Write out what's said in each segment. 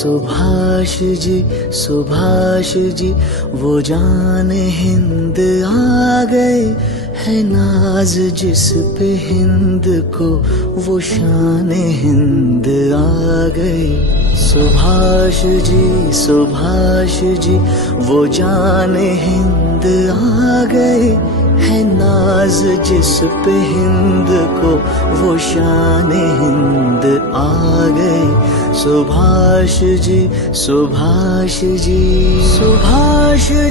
सुभाष जी वो जान हिंद आ गए, है नाज जिस पे हिंद को वो शान हिंद आ गए। सुभाष जी वो जान हिंद आ गए, है नाज जिस पे हिंद को वो शान हिंद आ गए। सुभाष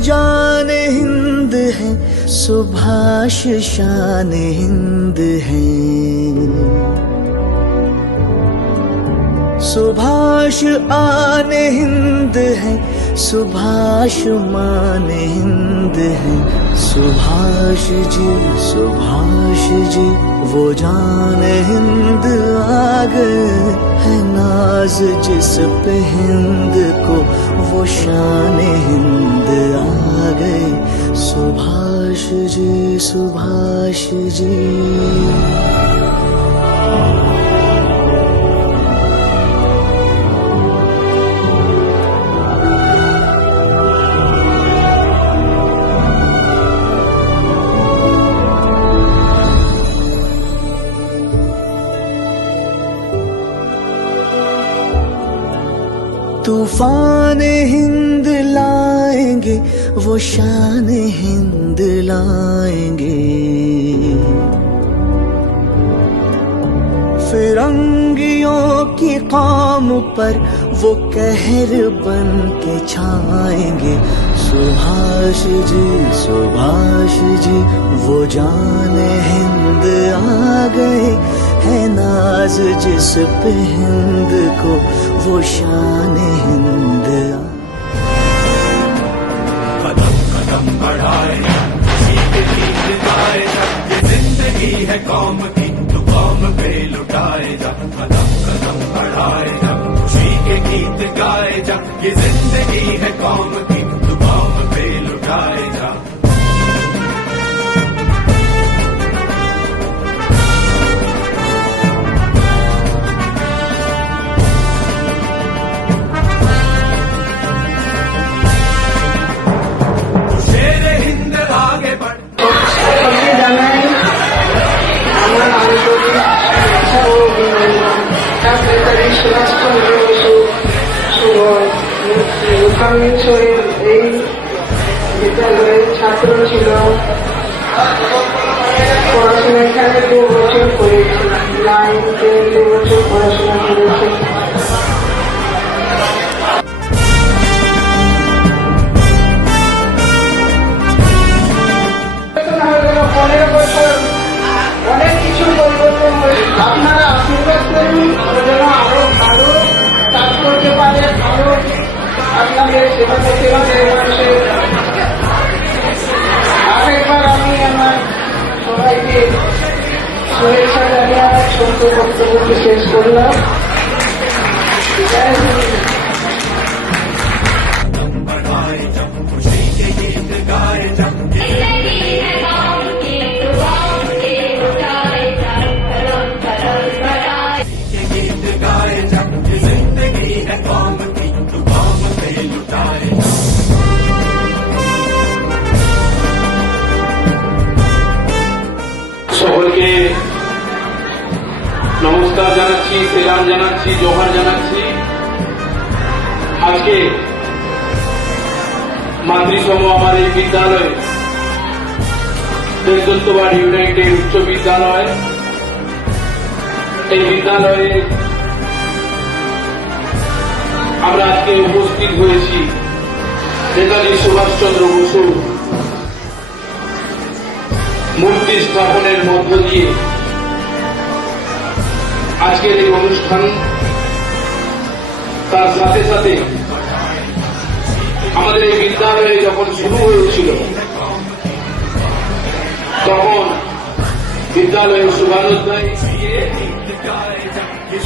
जान हिंद है, सुभाष शान हिंद है। सुभाष आन हिंद है, सुभाष मान हिंद है। सुभाष जी वो जान हिंद आ गए, है नाज जिस पे हिंद को वो शान हिंद आ गए। सुभाष जी तूफान हिंद लाएंगे, वो शान हिंद लाएंगे। फिरंगियों की कौम पर वो कहर बन के छाएंगे। सुभाष जी वो जान हिंद आ गए, है नाज जिस पे हिंद को वो शान हिंद आ। कदम कदम बढ़ाए गाए जा, ये जिंदगी है कौम की, तो कौम पे लुटाए जा। कदम कदम बढ़ाए जा, खुशी के गीत गाए जा, ये जिंदगी है कौम की, तो कौम पे लुटाए जा। এই বিদ্যালয়ের ছাত্র ছিল, পড়াশোনা এখানে 2 বছর করেছি, 9-10 2 বছর পড়াশোনা করেছি। অনেক কিছু পরিবর্তন হয়েছে, আপনারা আশীর্বাদ করুন যেন আরো ভালো কাজ করতে পারে, আরো আপনাদের সেবা করতে পারে মানুষের। আরেকবার আমি আমার সবাইকে শুভেচ্ছা জানিয়ে আমার ছোট্ট বক্তব্যটি শেষ করলাম। সকলকে নমস্কার জানাচ্ছি, সেলাম জানাচ্ছি, জোহার জানাচ্ছি। আজকে মাতৃসম আমার এই বিদ্যালয় দেশদত্তবাড়ি ইউনাইটেড উচ্চ বিদ্যালয়, এই বিদ্যালয়ে আমরা আজকে উপস্থিত হয়েছি নেতাজি সুভাষচন্দ্র বসু মূর্তি স্থাপনের মধ্য দিয়ে। আজকের এই অনুষ্ঠান তার সাথে সাথে আমাদের এই বিদ্যালয়ে যখন শুরু হয়েছিল তখন বিদ্যালয়ের শুভানুধ্যায়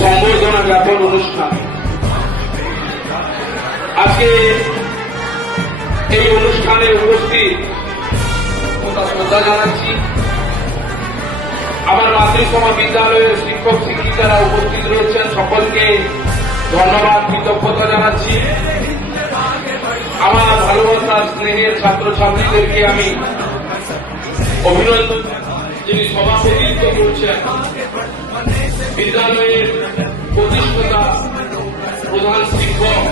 সম্বর্ধনা জ্ঞাপন অনুষ্ঠান। আজকে এই অনুষ্ঠানে উপস্থিত শ্রদ্ধা জানাচ্ছি আমার মাতৃসমা বিদ্যালয়ের শিক্ষক শিক্ষিকারা উপস্থিত রয়েছেন, সকলকে ধন্যবাদ, কৃতজ্ঞতা জানাচ্ছি। আমার ভালোবাসা স্নেহের ছাত্রছাত্রীদেরকে আমি অভিনন্দন। যিনি সভাপতিত্ব করছেন বিদ্যালয়ের প্রতিষ্ঠাতা প্রধান শিক্ষক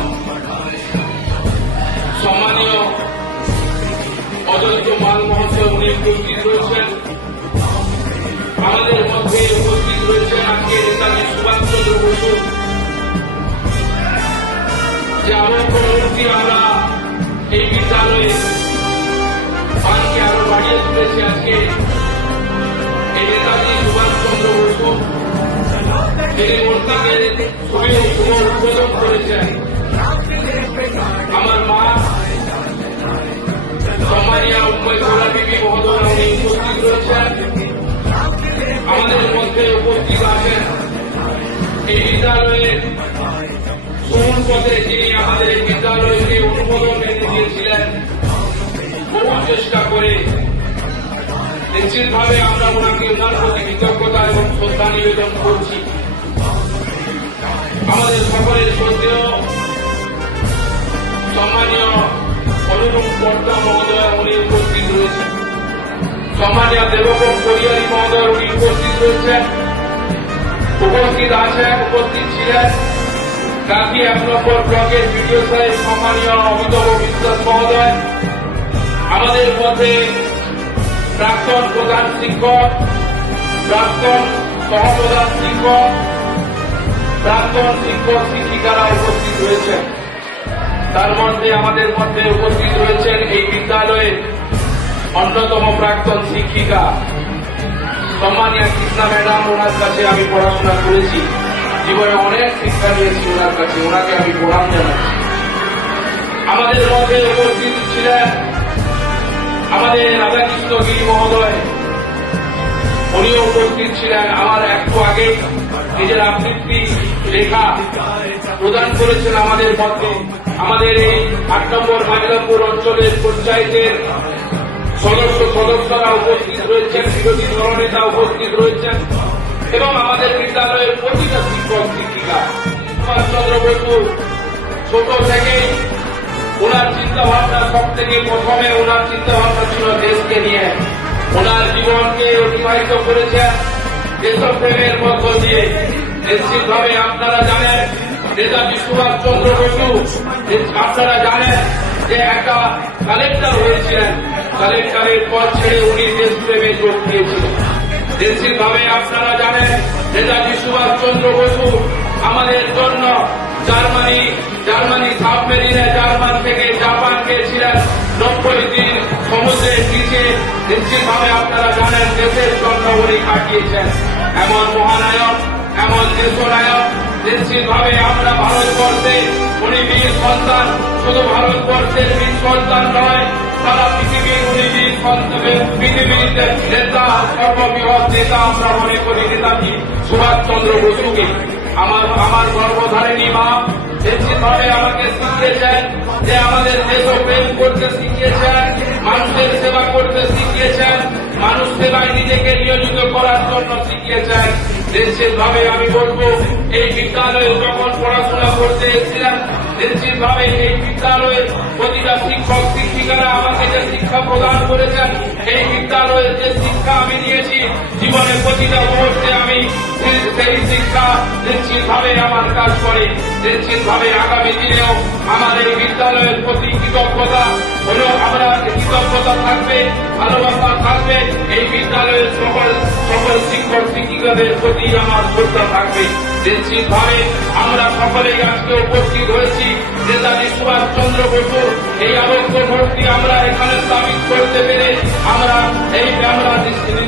সম্মানীয় অজস্র মাল মহোৎসব উনি উপস্থিত রয়েছেন। আমাদের মধ্যে উপস্থিত রয়েছেন আজকে নেতাজি সুভাষচন্দ্র বসু, যে আবক্ষ মূর্তি আমরা এই বিদ্যালয়ে পানকে আরো বাড়িয়ে তুলেছি। আজকে এই নেতাজি সুভাষচন্দ্র বসু যিনি মূর্তিকে উদ্বোধন করেছেন, আমার মা সম্মানীয় উন্ময় গোলা বিবি মহোদয় উনি উপস্থিত রয়েছেন। আমাদের মধ্যে উপস্থিত আছেন এই বিদ্যালয়ের সুমন পথে যিনি আমাদের এই বিদ্যালয়কে অনুমোদন এনে দিয়েছিলেন বহু চেষ্টা করে। নিশ্চিতভাবে আমরা ওনাকে ওনার প্রতি কৃতজ্ঞতা এবং শ্রদ্ধা নিবেদন করছি। আমাদের সকলের শ্রদ্ধেয় সম্মানীয় অনুরূপ কর্তা মহোদয় উনি উপস্থিত রয়েছেন। সম্মানীয় দেবকম পরিয়ারী মহোদয় উনি উপস্থিত রয়েছেন। উপস্থিত ছিলেন কাকি 1 নম্বর ব্লকের বিডিও সাহেব সম্মানীয় অমিতাভ বিশ্বাস মহোদয়। আমাদের মধ্যে প্রাক্তন প্রধান শিক্ষক, প্রাক্তন সহপ্রধান শিক্ষক, প্রাক্তন শিক্ষক শিক্ষিকারা উপস্থিত রয়েছেন। তার মধ্যে আমাদের মধ্যে উপস্থিত রয়েছেন এই বিদ্যালয়ের অন্যতম প্রাক্তন শিক্ষিকা সম্মানীয় কৃষ্ণা ম্যাডাম। ওনার কাছে আমি পড়াশোনা করেছি, জীবনে অনেক শিক্ষা নিয়েছি ওনার কাছে, ওনাকে আমি প্রণাম জানাচ্ছি। আমাদের মধ্যে উপস্থিত ছিলেন আমাদের রাধাকৃষ্ণ গিরি মহোদয়, উনিও উপস্থিত ছিলেন। আমার একটু আগে নিজের আবৃত্তি লেখা প্রদান করেছেন আমাদের মধ্যে। আমাদের এই 8 নম্বর মাইলাপুর অঞ্চলের পঞ্চায়েতের সদস্যরা উপস্থিত রয়েছেন, বিরোধী দলনেতা উপস্থিত রয়েছেন এবং আমাদের বিদ্যালয়ের প্রতিটা শিক্ষক শিক্ষিকা। সুভাষচন্দ্র বসু ছোট থেকেই ওনার চিন্তা ভাবনা, সব থেকে প্রথমে ওনার চিন্তা ভাবনা ছিল দেশকে নিয়ে। ওনার জীবনকে অতিবাহিত করেছেন দেশপ্রেমের মধ্য দিয়ে। নিশ্চিতভাবে আপনারা জানেন নেতাজি সুভাষচন্দ্র বসু, আপনারা জানেন যে একটা কালেক্টর হয়েছিলেন, কালেক্টরের পদ ছেড়ে উনি দেশপ্রেমে যোগ দিয়েছিলেন। নিশ্চিতভাবে আপনারা জানেন নেতাজি সুভাষচন্দ্র বসু আমাদের জন্য জার্মানি সাবমেরিনে জার্মান থেকে জাপান গিয়েছিলেন 90 দিন সমুদ্রের নিচে। নিশ্চিতভাবে আপনারা জানেন দেশের জন্য উনি কাটিয়েছেন। এমন মহানায়ক, এমন দেশনায়ক নিশ্চিতভাবে আমরা ভারতবর্ষে উনি বীর সন্তান। শুধু ভারতবর্ষের বীর সন্তান নয়, সারা পৃথিবীর উনি বীর সন্তান, পৃথিবীর নেতা, সর্ববৃহৎ নেতা আমরা মনে করি নেতাজি সুভাষচন্দ্র বসুকে। আমার গর্ভধারিণী মা নিশ্চিতভাবে আমাকে শিখিয়েছেন যে আমাদের দেশপ্রেম করতে শিখিয়েছেন, মানুষের সেবা করতে শিখিয়েছেন, মানুষ সেবায় নিজেকে নিয়োজিত করার জন্য শিখিয়েছেন। নিশ্চিতভাবে আমি বলবো এই বিদ্যালয়ে যখন পড়াশোনা করতে এসেছিলাম, নিশ্চিতভাবে এই বিদ্যালয়ের প্রতিটা শিক্ষক শিক্ষিকারা আমাকে যে শিক্ষা প্রদান করেছেন, এই বিদ্যালয়ের যে শিক্ষা আমি নিয়েছি জীবনের প্রতিটা মুহূর্তে আমি সেই শিক্ষা নিশ্চিতভাবে আমার কাজ করে। নিশ্চিতভাবে আগামী দিনেও আমাদের বিদ্যালয়ের প্রতি কৃতজ্ঞতা হলো, আমরা কৃতজ্ঞতা থাকবে, ভালোবাসা থাকবে। এই বিদ্যালয়ের সকল শিক্ষক শিক্ষিকাদের প্রতি আমার শ্রদ্ধা থাকবে। নিশ্চিতভাবে আমরা সকলেই আজকে উপস্থিত হয়েছি নেতাজি সুভাষচন্দ্র বসুর এই আবক্ষ মূর্তি আমরা এখানে স্থাপিত করতে পেরে আমরা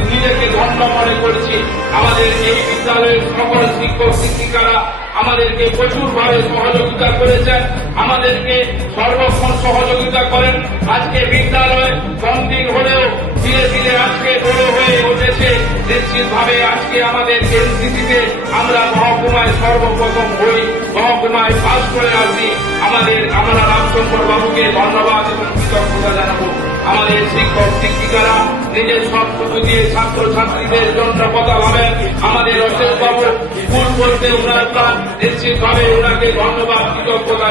নিজেকে ধন্য মনে করছি। আমাদের এই বিদ্যালয়ের সকল শিক্ষক শিক্ষিকারা আমাদেরকে প্রচুরভাবে সহযোগিতা করেছেন, আমাদেরকে সর্বক্ষণ সহযোগিতা করেন। আজকে বিদ্যালয় কম দিন হলেও ধীরে ধীরে আজকে বড় হয়ে উঠেছে। নিশ্চিতভাবে আজকে আমাদের এনসিসিতে আমরা মহকুমায় সর্বপ্রথম হই, মহকুমায় পাশ করে আসি। আমরা রামশঙ্কর বাবুকে ধন্যবাদ এবং কৃতজ্ঞতা জানাবো। আমাদের শিক্ষক শিক্ষিকারা নিজের সবটুকু দিয়ে ছাত্র ছাত্রীদের জন্য কথা ভাবেন। আমাদের অশেষ বাবু স্কুল বলতে ওনার প্রাণ, নিশ্চিতভাবে ওনাকে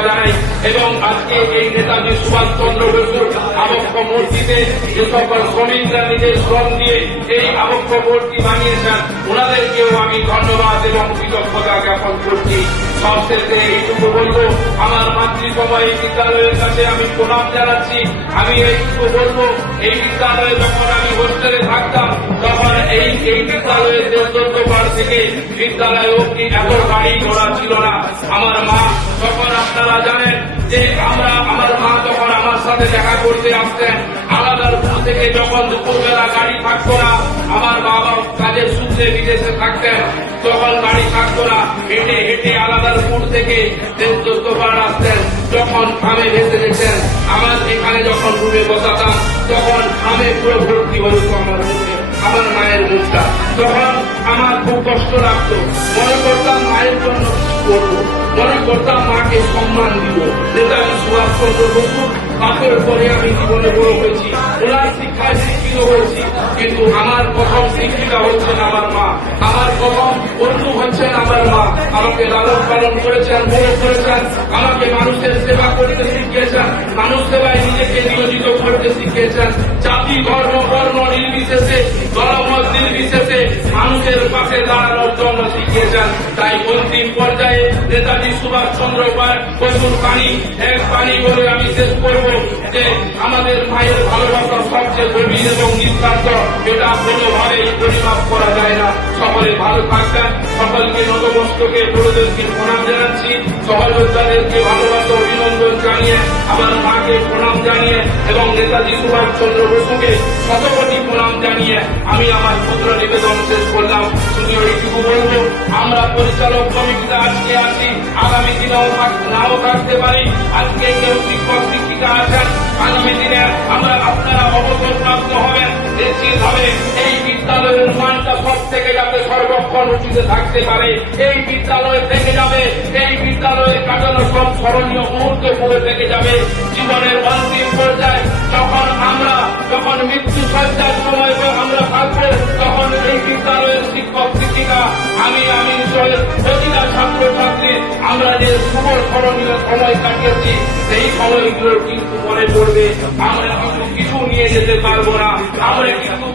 জানাই। এবং আজকে এই নেতাজি সুভাষচন্দ্র বসুর আবক্ষ মূর্তিতে যে সকল শ্রমিকরা নিজের শ্রম দিয়ে এই আবক্ষ মূর্তি বানিয়েছেন, ওনাদেরকেও আমি ধন্যবাদ এবং কৃতজ্ঞতা জ্ঞাপন করছি। সবশেষে এইটুকু বলবো, আমার মাতৃসময় এই বিদ্যালয়ের কাছে আমি প্রণাম জানাচ্ছি। আমি এইটুকু বলবো, এই বিদ্যালয়ে যখন আমি হোস্টেলে থাকতাম, তখন এই বিদ্যালয়ের দেশদত্তপাড় থেকে বিদ্যালয় অব্দি এত গাড়ি ঘোড়া ছিল না। আমার মা তখন, আপনারা জানেন যে আমার মা তখন আমার সাথে দেখা করতে আসতেন আলাদারপুর থেকে, যখন দুপুরবেলা গাড়ি থাকতো না, আমার বাবা কাজের সূত্রে বিদেশে থাকতেন, তখন গাড়ি থাকতো না, হেঁটে হেঁটে আলাদারপুর থেকে দেশদত্তপাড় আসতেন। যখন খামে ভেসে গেছেন, আমার এখানে যখন রুমে বসাতাম, তখন খামে পুরো ভর্তি হতো আমার মুখে, আমার মায়ের মুখটা। তখন আমার খুব কষ্ট লাগতো, মনে করতাম মায়ের জন্য কি করবো, মনে করতাম মাকে সম্মান দিব। নেতাজি সুভাষচন্দ্র বসু তাদের পরে আমি জীবনে বড় হয়েছি, ওনার শিক্ষায় শিক্ষিত হয়েছি, কিন্তু আমার প্রথম শিক্ষিকা হচ্ছেন আমার মা, আমার প্রথম বন্ধু হচ্ছেন আমার মা। আমাকে লালন পালন করেছেন, বড় করেছেন, আমাকে মানুষের সেবা করতে শিখিয়েছেন, মানুষ সেবায় নিজেকে নিয়োজিত করতে শিখিয়েছেন। জাতি ধর্ম বর্ণ নির্বিশেষে, দলমত নির্বিশেষে মানুষের পাশে দাঁড়ানোর জন্য শিখিয়েছেন। তাই অন্তিম পর্যায়ে নেতাজি সুভাষচন্দ্র বসুর বাণী, এক বাণী বলে আমি শেষ করব যে আমাদের মায়ের ভালোবাসা সবচেয়ে গভীর এবং নিঃস্বার্থ, এটা কোনোভাবেই পরিমাপ করা যায় না। সকলে ভালো থাকবেন, সকলকে নতমস্তকে প্রদেশকে প্রণাম জানাচ্ছি, সহযোদ্ধাদেরকে ভালোবাসা অভিনন্দন জানিয়ে, আমার মাকে প্রণাম জানিয়ে এবং নেতাজি সুভাষচন্দ্র বসুকে শতকোটি প্রণাম জানিয়ে আমি আমার ক্ষুদ্র নিবেদন শেষ করলাম। শুধু এইটুকু বলবো, আমরা পরিচালক কমিটিতে আজকে আছি, আগামী দিনেও নাও থাকতে পারি। আজকে কেউ শিক্ষক শিক্ষিকা আছেন, আগামী দিনে আপনারা অবসরপ্রাপ্ত হবেন। নিশ্চিতভাবে এই বিদ্যালয়ের মানটা সব থেকে যাতে সর্বক্ষণ উঁচুতে থাকতে পারে, এই বিদ্যালয় থেকে যাবে, এই বিদ্যালয়ের কাটানো সব স্মরণীয় মুহূর্ত পড়ে থেকে যাবে। জীবনের অন্তিম পর্যায়ে যখন মৃত্যু সজ্জার সময় আমরা থাকবো, তখন এই বিদ্যালয়ের শিক্ষক শিক্ষিকা, আমি প্রতিটা ছাত্র ছাত্রী, আমরা যে শুভ স্মরণীয় সময় কাটিয়েছি, সেই সময়গুলো কিন্তু মনে পড়বে। আমরা কিন্তু কিছু নিয়ে যেতে পারবো না, আমরা কিন্তু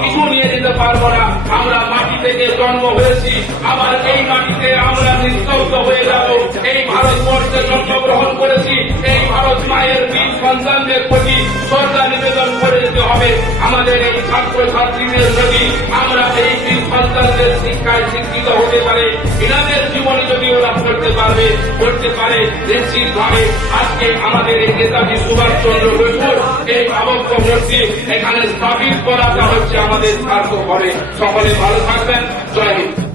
কিছু নিয়ে যেতে পারবো না। আমরা মাটি থেকে জন্ম হয়েছি, আবার এই মাটিতে আমরা নিস্তব্ধ হয়ে যাব। এই ভারতবর্ষে জন্মগ্রহণ করেছি, এই ভারত মায়ের বীর সন্তানদের প্রতি শ্রদ্ধা নিবেদন করে যেতে হবে। আমাদের এই ছাত্র ছাত্রীদের যদি আমরা এই বীর সন্তানদের শিক্ষায় শিক্ষিত হতে পারে, এনাদের জীবনে যদি ওরা করতে পারে, নিশ্চিতভাবে আজকে আমাদের এই নেতাজি সুভাষচন্দ্র বসুর এই আবক্ষ মূর্তি এখানে স্থাপিত করাটা হচ্ছে আমাদের সার্থক হবে। সকলে ভালো থাকবেন। জয় হিন্দ।